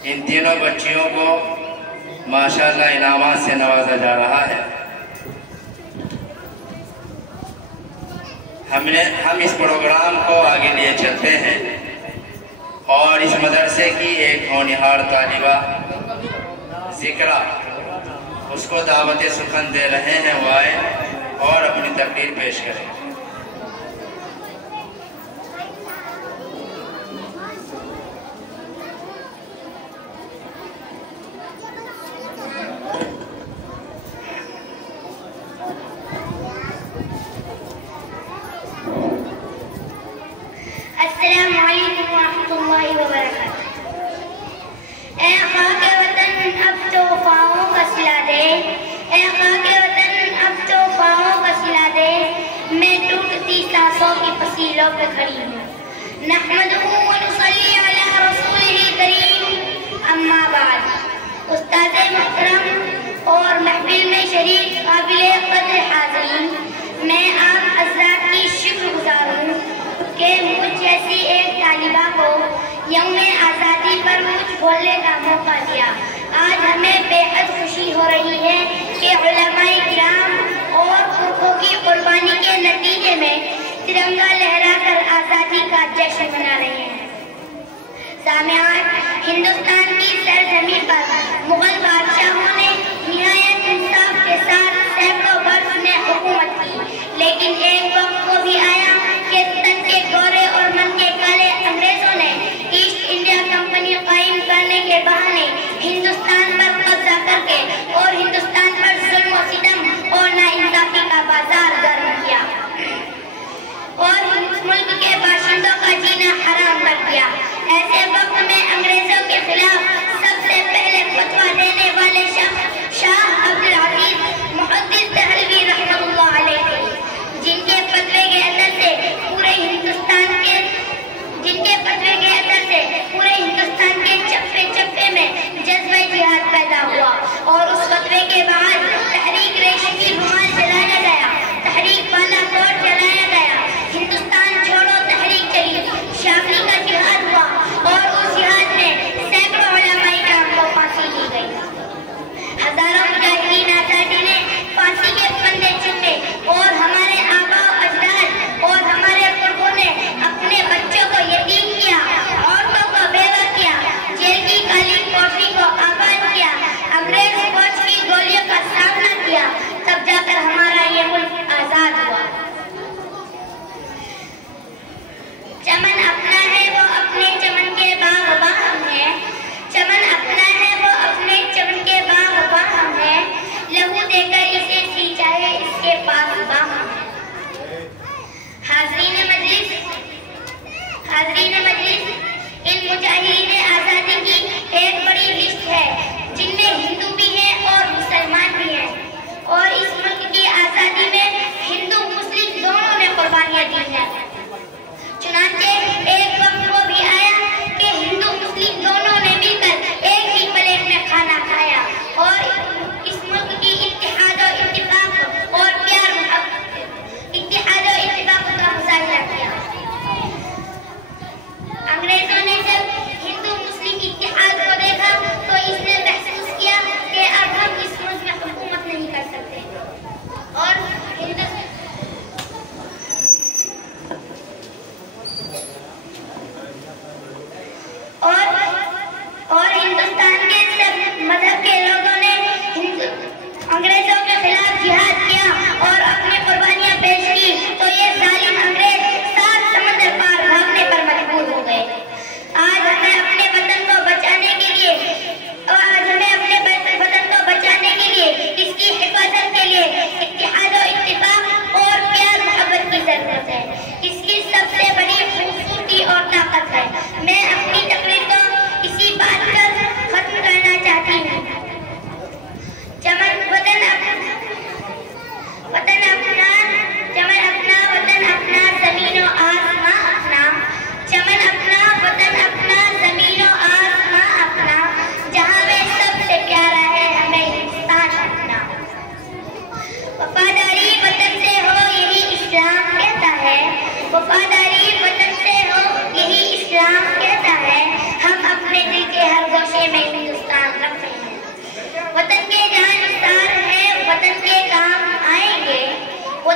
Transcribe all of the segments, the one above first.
इन तीनों बच्चियों को माशाअल्लाह इनामात से नवाजा जा रहा है। हम इस प्रोग्राम को आगे लिए चलते हैं और इस मदरसे की एक होनहार तालिबा जिक्रा उसको दावत सुखन दे रहे हैं, वो आए और अपनी तकरीर पेश करें। अस्सलामु अलैकुम वरहमतुल्लाहि वबरकातुहू। ऐ खाके वतन अब तो पाँवों का सिला दे, ऐ खाके वतन अब तो पाँवों का सिला दे, मैं टूटती सांसों की फसीलों पे खड़ी हूँ। नहमदुहू व नुसल्ली अला रसूलिल करीम, अम्मा बाद। उस्ताद मुहतरम और महफिल में शरीक काबिले कद्र हाज़रीन, मैं आप हज़रात की शुक्रगुज़ार हूँ कि मुझ जैसी एक तालिबा को यौम आज़ादी पर कुछ बोलने का मौका दिया। आज हमें बेहद खुशी हो रही है कि उलमाए किराम और पुरखों की कुर्बानी के नतीजे में तिरंगा लहराकर आज़ादी का जश्न मना रहे हैं। सामिआन, हिंदुस्तान की सरजमीं पर मुगल बादशाहों ने निहायत इंसाफ के साथ सैकड़ों वर्ष में हुकूमत की, लेकिन एक वक्त को भी आया कि तन के गोरे और मन के काले अंग्रेजों ने ईस्ट इंडिया कंपनी कायम करने के बहाने हिंदुस्तान पर कब्जा करके और हिंदुस्तान पर जुल्म और सितम और नाइंसाफी का बाजार गर्म किया और मुल्क के बाशिंदों का जीना हराम कर दिया। ऐसे वक्त में अंग्रेजों के खिलाफ सबसे पहले फतवा देने वाले शख्स शाह अब्दुल हफीज मुहद्दिस दहलवी रहमतुल्लाह अलैह थे, जिनके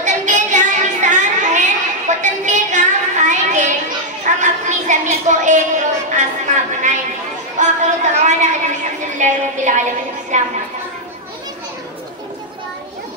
वतन के जहाँ निसार हैं वतन के काम आएंगे। हम अपनी ज़मीं को एक रोज आसमां बनाएंगे।